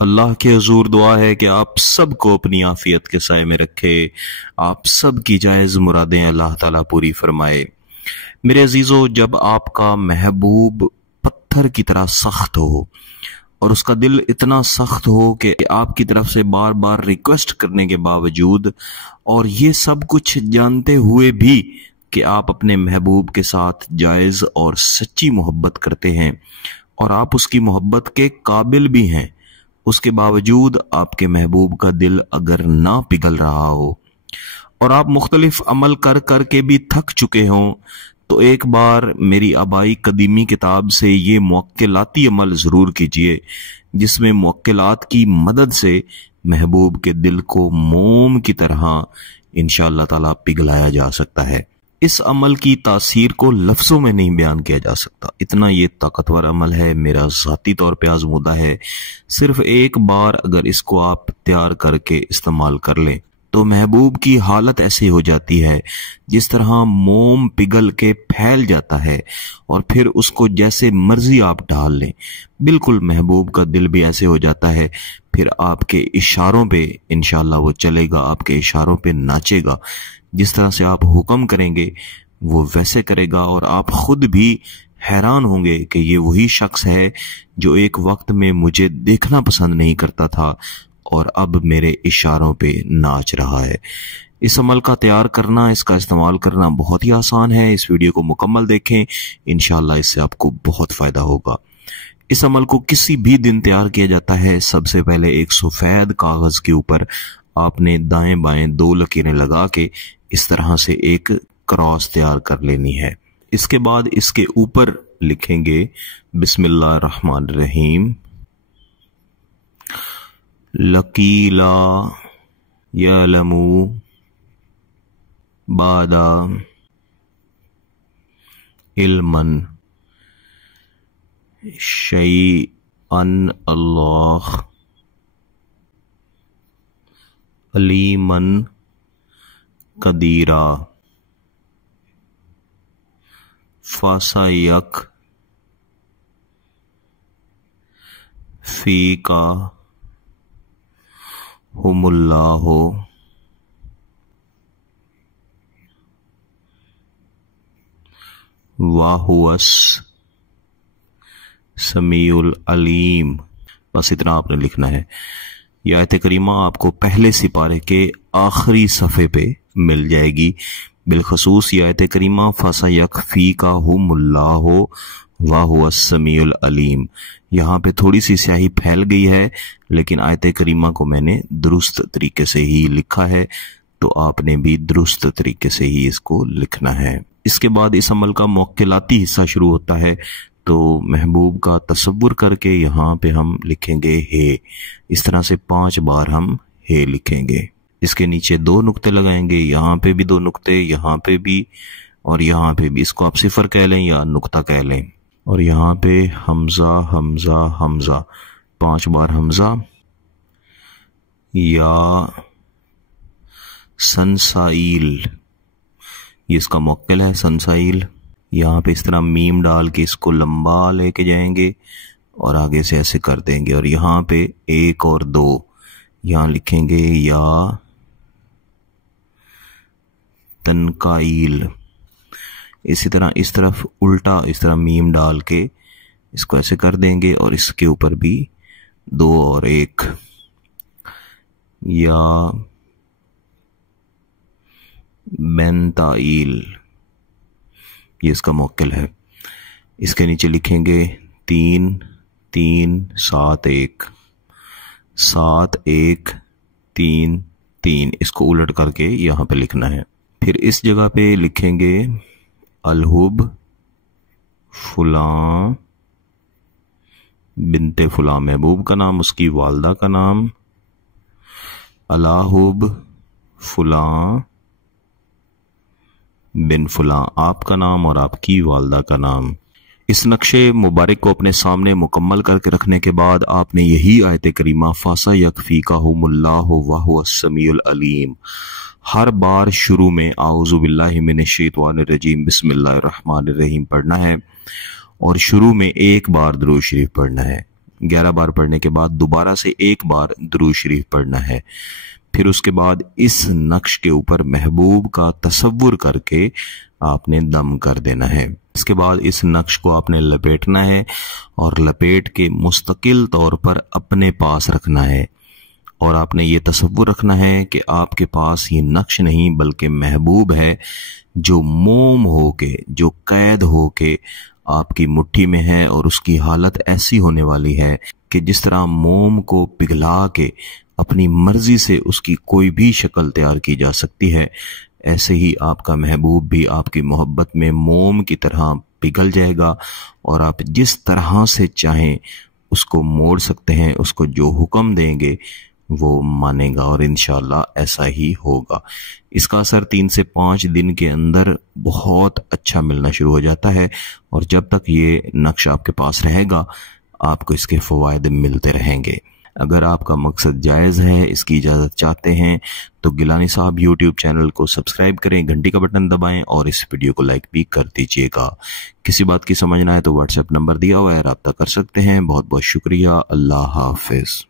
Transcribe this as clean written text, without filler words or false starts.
अल्लाह के हुजूर दुआ है कि आप सबको अपनी आफियत के साए में रखे, आप सब की जायज़ मुरादें अल्लाह ताला पूरी फरमाए। मेरे अजीजों, जब आपका महबूब पत्थर की तरह सख्त हो और उसका दिल इतना सख्त हो कि आपकी तरफ से बार बार रिक्वेस्ट करने के बावजूद और ये सब कुछ जानते हुए भी कि आप अपने महबूब के साथ जायज़ और सच्ची मोहब्बत करते हैं और आप उसकी मोहब्बत के काबिल भी हैं, उसके बावजूद आपके महबूब का दिल अगर ना पिघल रहा हो और आप मुख्तलिफ अमल कर कर के भी थक चुके हों, तो एक बार मेरी आबाई कदीमी किताब से ये मुअक्किलाती अमल जरूर कीजिए, जिसमें मुअक्किलात की मदद से महबूब के दिल को मोम की तरह इंशाअल्लाह ताला पिघलाया जा सकता है। इस अमल की तासीर को लफ्जों में नहीं बयान किया जा सकता, इतना ये ताकतवर अमल है, मेरा ज़ाती तौर पे आजमूदा है। सिर्फ एक बार अगर इसको आप तैयार करके इस्तेमाल कर लें तो महबूब की हालत ऐसी हो जाती है जिस तरह मोम पिघल के फैल जाता है और फिर उसको जैसे मर्जी आप डाल लें, बिल्कुल महबूब का दिल भी ऐसे हो जाता है। फिर आपके इशारों पे इंशाअल्लाह वो चलेगा, आपके इशारों पे नाचेगा, जिस तरह से आप हुक्म करेंगे वो वैसे करेगा और आप खुद भी हैरान होंगे कि ये वही शख्स है जो एक वक्त में मुझे देखना पसंद नहीं करता था और अब मेरे इशारों पे नाच रहा है। इस अमल का तैयार करना, इसका इस्तेमाल करना बहुत ही आसान है। इस वीडियो को मुकम्मल देखें, इंशाअल्लाह इससे आपको बहुत फायदा होगा। इस अमल को किसी भी दिन तैयार किया जाता है। सबसे पहले एक सफेद कागज के ऊपर आपने दाएं बाएं 2 लकीरें लगा के इस तरह से एक क्रॉस तैयार कर लेनी है। इसके बाद इसके ऊपर लिखेंगे बिस्मिल्लाह रहमान रहीम, लकीला यलमू बादा इल्मन शैअन अल्लाह अलीमन कदीरा फासायक फीका हुमुल्लाहो वाहुवस समीउल अलीम। बस इतना आपने लिखना है। यह आयत करीमा आपको पहले सिपारे के आखिरी सफ़े पे मिल जाएगी। बिलखसूस यह आयत करीमा फसयकफीकाहुमुल्लाहु वाहुवस समीउल अलीम, यहाँ पे थोड़ी सी स्याही फैल गई है, लेकिन आयत करीमा को मैंने दुरुस्त तरीके से ही लिखा है, तो आपने भी दुरुस्त तरीके से ही इसको लिखना है। इसके बाद इस अमल का मुअक्किलाती हिस्सा शुरू होता है। तो महबूब का तसव्वुर करके यहाँ पे हम लिखेंगे हे। इस तरह से 5 बार हम हे लिखेंगे। इसके नीचे 2 नुक्ते लगाएंगे, यहाँ पे भी 2 नुक्ते, यहाँ पे भी और यहाँ पे भी। इसको आप सिफर कह लें या नुक्ता कह लें। और यहाँ पे हमजा हमजा हमजा, 5 बार हमजा। या संसाइल, ये इसका मुअक्किल है संसाइल। यहाँ पे इस तरह मीम डाल के इसको लंबा लेके जाएंगे और आगे से ऐसे कर देंगे। और यहाँ पे 1 और 2 यहाँ लिखेंगे या तनकाइल। इसी तरह इस तरफ उल्टा इस तरह मीम डाल के इसको ऐसे कर देंगे और इसके ऊपर भी 2 और 1 या बेंताइल, ये इसका मुअक्किल है। इसके नीचे लिखेंगे 3 3 7 1 7 1 3 3, इसको उलट करके यहाँ पे लिखना है। फिर इस जगह पे लिखेंगे अलहुब फुलां बिनते फुलां, महबूब का नाम, उसकी वालदा का नाम, अलाहुब फुलां बिन फुलां, आपका नाम और आपकी वालदा का नाम। इस नक्शे मुबारक को अपने सामने मुकम्मल करके रखने के बाद आपने यही आयत करीमा फासा यकफीकाहुमुल्लाहु वहुवस समीउल अलीम हर बार शुरू में आऊज़ु बिल्लाहि मिनश शैतानिर रजीम बिस्मिल्लाहिर रहमानिर रहीम पढ़ना है और शुरू में 1 बार दुरूद शरीफ पढ़ना है। 11 बार पढ़ने के बाद दोबारा से एक बार दुरूद शरीफ पढ़ना है। फिर उसके बाद इस नक्श के ऊपर महबूब का तसव्वुर करके आपने दम कर देना है। इसके बाद इस नक्श को आपने लपेटना है और लपेट के मुस्तकिल तौर पर अपने पास रखना है। और आपने ये तसव्वुर रखना है कि आपके पास ये नक्श नहीं बल्कि महबूब है जो मोम होके, जो कैद होके आपकी मुट्ठी में है, और उसकी हालत ऐसी होने वाली है कि जिस तरह मोम को पिघला के अपनी मर्जी से उसकी कोई भी शक्ल तैयार की जा सकती है, ऐसे ही आपका महबूब भी आपकी मोहब्बत में मोम की तरह पिघल जाएगा और आप जिस तरह से चाहें उसको मोड़ सकते हैं। उसको जो हुक्म देंगे वो मानेगा और इंशाअल्लाह ऐसा ही होगा। इसका असर 3 से 5 दिन के अंदर बहुत अच्छा मिलना शुरू हो जाता है और जब तक ये नक्श आपके पास रहेगा आपको इसके फवायद मिलते रहेंगे। अगर आपका मकसद जायज़ है, इसकी इजाज़त चाहते हैं, तो गिलानी साहब यूट्यूब चैनल को सब्सक्राइब करें, घंटी का बटन दबाएं और इस वीडियो को लाइक भी कर दीजिएगा। किसी बात की समझना है तो व्हाट्सएप नंबर दिया हुआ है, राब्ता कर सकते हैं। बहुत बहुत शुक्रिया। अल्लाह हाफिज़।